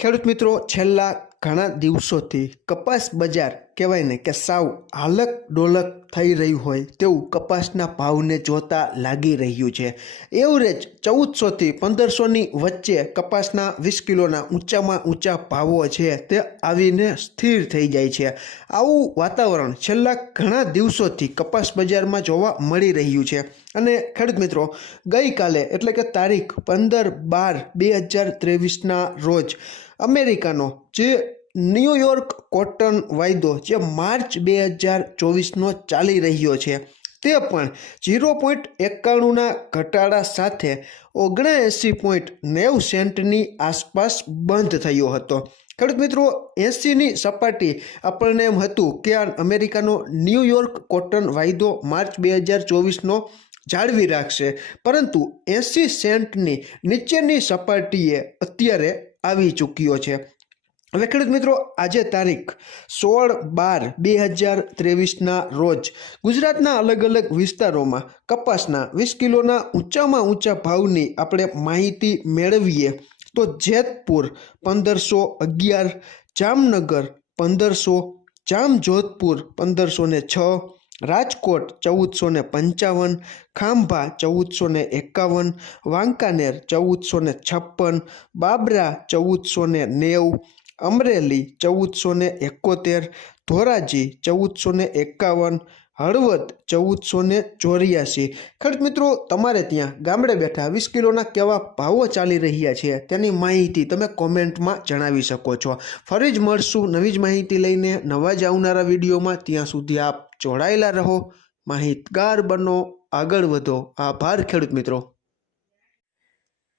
ખેડૂત મિત્રો છેલ્લા ઘણા દિવસોથી કપાસ બજાર કહેવાય ને કે સાવ હાલક ડોલક થઈ રહ્યું હોય તેવું કપાસના ભાવને જોતા લાગી રહ્યું છે. એવરેજ ચૌદસોથી પંદરસોની વચ્ચે કપાસના વીસ કિલોના ઊંચામાં ઊંચા ભાવો છે તે આવીને સ્થિર થઈ જાય છે. આવું વાતાવરણ છેલ્લા ઘણા દિવસોથી કપાસ બજારમાં જોવા મળી રહ્યું છે. અને ખેડૂત મિત્રો, ગઈકાલે એટલે કે તારીખ પંદર બાર બે હજાર ત્રેવીસના રોજ અમેરિકાનો જે ન્યૂયોર્ક કોટન વાયદો જે માર્ચ બે હજાર ચોવીસનો ચાલી રહ્યો છે. તે પણ ઝીરો પોઈન્ટ એકાણુંના ઘટાડા સાથે ઓગણએંસી પોઈન્ટ નેવું સેન્ટની આસપાસ બંધ થયો હતો. ખેડૂત મિત્રો, એંસીની સપાટી આપણને એમ હતું કે આ અમેરિકાનો ન્યૂયોર્ક કોટન વાયદો માર્ચ બે હજાર ચોવીસનો જાળવી રાખશે. પરંતુ એંસી સેન્ટની નીચેની સપાટીએ અત્યારે આવી ચૂક્યો છે. હવે મિત્રો, આજે તારીખ સોળ બાર બે હજાર ત્રેવીસના રોજ ગુજરાતના અલગ અલગ વિસ્તારોમાં કપાસના વીસ કિલોના ઊંચામાં ઊંચા ભાવની આપણે માહિતી મેળવીએ તો જેતપુર પંદરસો અગિયાર, જામનગર પંદરસો, જામજોધપુર પંદરસો ને છ, રાજકોટ ચૌદસો ને પંચાવન, ખાંભા ચૌદસો ને એકાવન, વાંકાનેર ચૌદસો ને છપ્પન, બાબરા ચૌદસો ને નેવું અમરેલી ચૌદસો ને એકોતેર, ધોરાજી ચૌદસો ને એકાવન, હળવદ ચૌદસો ને ચોર્યાસી. ખેડૂત મિત્રો, તમારે ત્યાં ગામડે બેઠા વીસ કિલોના કેવા ભાવો ચાલી રહ્યા છે તેની માહિતી તમે કોમેન્ટમાં જણાવી શકો છો. ફરી જ મળશું નવી જ માહિતી લઈને. નવા જ આવનારા વિડીયોમાં ત્યાં સુધી આપ જોડાયેલા રહો. માહિતગાર બનો, આગળ વધો. આભાર ખેડૂત મિત્રો.